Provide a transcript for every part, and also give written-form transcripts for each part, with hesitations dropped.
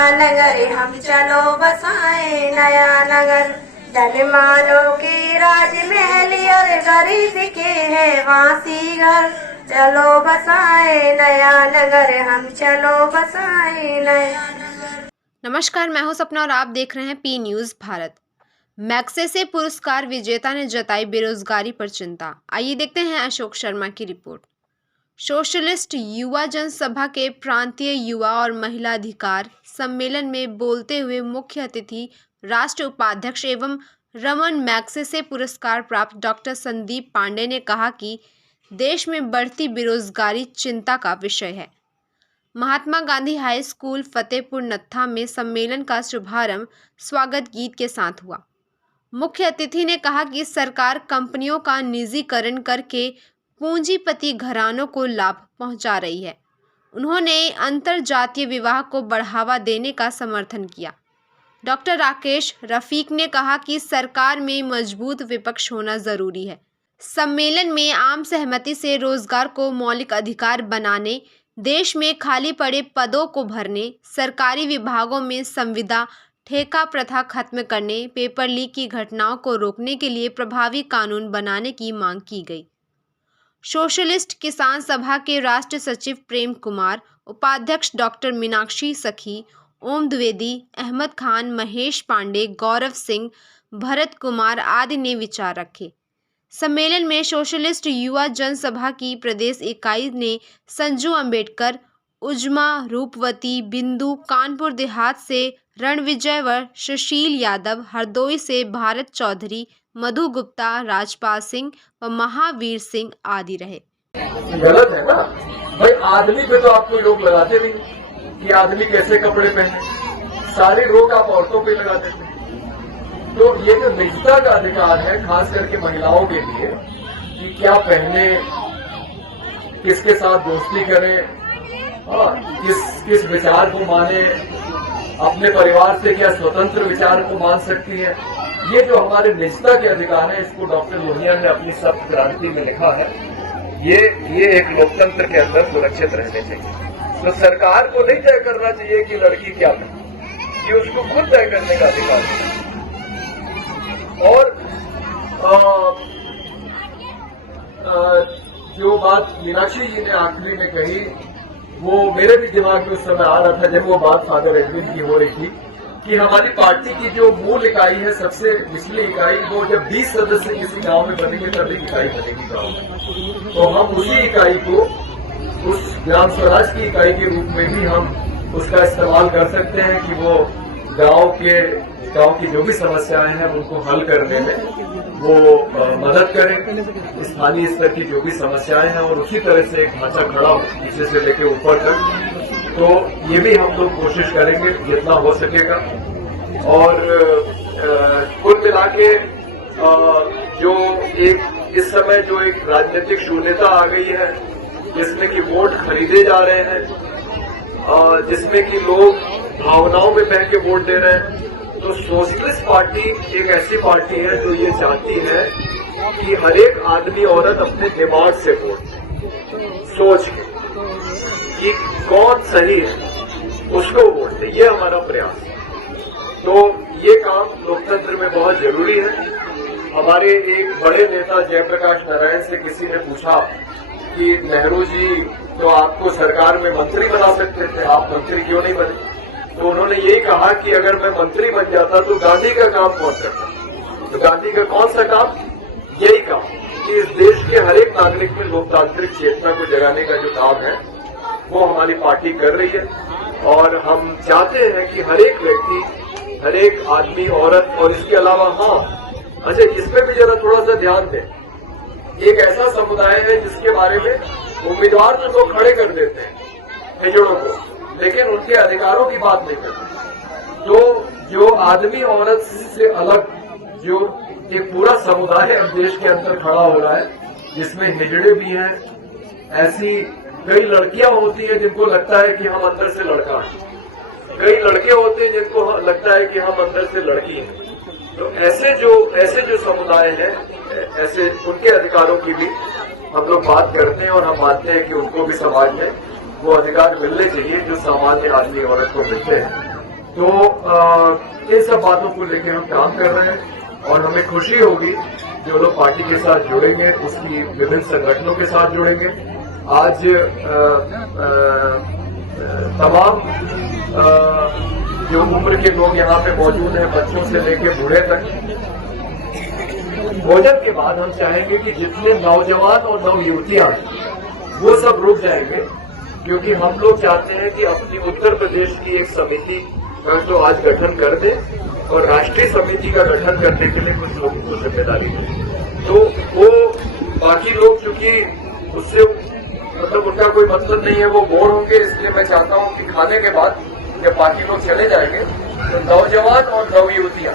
नगर हम चलो बसाए नया नगर, जनमानों की राजमहल और गरीब के है वासी घर। चलो बसाए नया नगर, हम चलो बसाए नया नगर। नमस्कार, मैं हूं सपना और आप देख रहे हैं पी न्यूज भारत। मैग्सेसे पुरस्कार विजेता ने जताई बेरोजगारी पर चिंता। आइए देखते हैं अशोक शर्मा की रिपोर्ट। सोशलिस्ट युवा जनसभा के प्रांतीय युवा और महिला अधिकार सम्मेलन में बोलते हुए मुख्य अतिथि राष्ट्र उपाध्यक्ष एवं रमन मैग्सेसे पुरस्कार प्राप्त डॉक्टर संदीप पांडे ने कहा कि देश में बढ़ती बेरोजगारी चिंता का विषय है। महात्मा गांधी हाई स्कूल फतेहपुर नत्था में सम्मेलन का शुभारंभ स्वागत गीत के साथ हुआ। मुख्य अतिथि ने कहा कि सरकार कंपनियों का निजीकरण करके पूंजीपति घरानों को लाभ पहुंचा रही है। उन्होंने अंतरजातीय विवाह को बढ़ावा देने का समर्थन किया। डॉक्टर राकेश रफीक ने कहा कि सरकार में मजबूत विपक्ष होना जरूरी है। सम्मेलन में आम सहमति से रोजगार को मौलिक अधिकार बनाने, देश में खाली पड़े पदों को भरने, सरकारी विभागों में संविदा ठेका प्रथा खत्म करने, पेपर लीक की घटनाओं को रोकने के लिए प्रभावी कानून बनाने की मांग की गई। सोशलिस्ट किसान सभा के राष्ट्र सचिव प्रेम कुमार, उपाध्यक्ष डॉक्टर मीनाक्षी सखी, ओम द्विवेदी, अहमद खान, महेश पांडे, गौरव सिंह, भरत कुमार आदि ने विचार रखे। सम्मेलन में सोशलिस्ट युवा जनसभा की प्रदेश इकाई ने संजू अंबेडकर, उज्मा, रूपवती, बिंदु, कानपुर देहात से रणविजय व सुशील यादव, हरदोई से भारत चौधरी, मधु गुप्ता, राजपाल सिंह व महावीर सिंह आदि रहे। गलत है ना भाई, आदमी पे तो आप कोई रोक लगाते नहीं कि आदमी कैसे कपड़े पहने, सारी रोक आप औरतों पे लगा देते हैं। तो ये जो निजता का अधिकार है खास करके महिलाओं के लिए कि क्या पहने, किसके साथ दोस्ती करें, किस विचार को माने, अपने परिवार से क्या स्वतंत्र विचार को मान सकती है, ये जो हमारे निजता के अधिकार है, इसको डॉक्टर लोहिया ने अपनी सप्त क्रांति में लिखा है। ये एक लोकतंत्र के अंदर सुरक्षित रहने चाहिए। तो सरकार को नहीं तय करना चाहिए कि लड़की क्या पहने, ये उसको खुद तय करने का अधिकार है। और जो बात मीनाक्षी जी ने आखिरी में कही, वो मेरे भी दिमाग में उस समय आ रहा था जब वो बात फादर एडविन की हो रही थी कि हमारी पार्टी की जो मूल इकाई है, सबसे निचली इकाई, वो जब 20 सदस्य किसी गांव में बनेंगे तभी इकाई बनेगी गांव में। तो हम उसी इकाई को उस ग्राम स्वराज की इकाई के रूप में भी हम उसका इस्तेमाल कर सकते हैं कि वो गांव की जो भी समस्याएं हैं उनको हल करने में वो मदद करें, स्थानीय स्तर की जो भी समस्याएं हैं, और उसी तरह से एक ढांचा खड़ा हो नीचे से लेकर ऊपर तक। तो ये भी हम लोग कोशिश करेंगे जितना हो सकेगा। और कुल मिला के जो एक इस समय जो एक राजनीतिक शून्यता आ गई है, जिसमें कि वोट खरीदे जा रहे हैं, जिसमें कि लोग भावनाओं में बह के वोट दे रहे हैं, तो सोशलिस्ट पार्टी एक ऐसी पार्टी है जो ये चाहती है कि हर एक आदमी औरत अपने दिमाग से वोट दे, सोच के कि कौन सही है उसको वोट दे। ये हमारा प्रयास है। तो ये काम लोकतंत्र में बहुत जरूरी है। हमारे एक बड़े नेता जयप्रकाश नारायण से किसी ने पूछा कि नेहरू जी तो आपको सरकार में मंत्री बना सकते थे, आप मंत्री क्यों नहीं बने? तो उन्होंने यही कहा कि अगर मैं मंत्री बन जाता तो गांधी का काम कौन करता? तो गांधी का कौन सा काम? यही काम कि इस देश के हर एक नागरिक में लोकतांत्रिक चेतना को जगाने का जो काम है वो हमारी पार्टी कर रही है। और हम चाहते हैं कि हर एक व्यक्ति, हर एक आदमी, औरत, और इसके अलावा अच्छा इसमें भी जरा थोड़ा सा ध्यान दें, एक ऐसा समुदाय है जिसके बारे में उम्मीदवार तो लोग खड़े कर देते हैं हिजड़ों को, लेकिन उनके अधिकारों की बात नहीं करते। जो आदमी औरत से अलग जो एक पूरा समुदाय अब देश के अंदर खड़ा हो रहा है, जिसमें हिजड़े भी हैं, ऐसी कई लड़कियां होती हैं जिनको लगता है कि हम अंदर से लड़का हैं, कई लड़के होते हैं जिनको लगता है कि हम अंदर से लड़की हैं। तो ऐसे जो समुदाय हैं, ऐसे उनके अधिकारों की भी हम लोग बात करते हैं और हम मानते हैं कि उनको भी समाज में वो अधिकार मिलने चाहिए जो सामान्य आदमी औरत को मिलते हैं। तो इन सब बातों को लेकर हम काम कर रहे हैं और हमें खुशी होगी जो लोग पार्टी के साथ जुड़ेंगे, उसकी विभिन्न संगठनों के साथ जुड़ेंगे। आज तमाम जो उम्र के लोग यहाँ पे मौजूद हैं, बच्चों से लेकर बूढ़े तक, भोजन के बाद हम चाहेंगे कि जितने नौजवान और नवयुवतियां वो सब रुक जाएंगे, क्योंकि हम लोग चाहते हैं कि अपनी उत्तर प्रदेश की एक समिति का तो आज गठन कर दे और राष्ट्रीय समिति का गठन करने के लिए कुछ लोगों को जिम्मेदारी दे। तो वो बाकी लोग चूंकि उससे मतलब उनका कोई मतलब नहीं है, वो बोर होंगे, इसलिए मैं चाहता हूं कि खाने के बाद जब बाकी लोग चले जाएंगे तो नौजवान और नवयुवतियां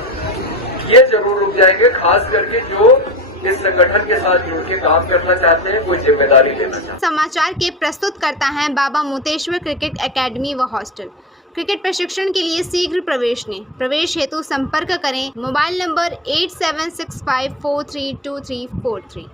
ये जरूर रुक जाएंगे, खास करके जो इस संगठन के साथ जुड़ के काम करना चाहते हैं, कोई जिम्मेदारी लेना चाहते हैं। समाचार के प्रस्तुत करता है बाबा मोतेश्वर क्रिकेट एकेडमी व हॉस्टल। क्रिकेट प्रशिक्षण के लिए शीघ्र प्रवेश लें। प्रवेश हेतु संपर्क करें मोबाइल नंबर 8765432343।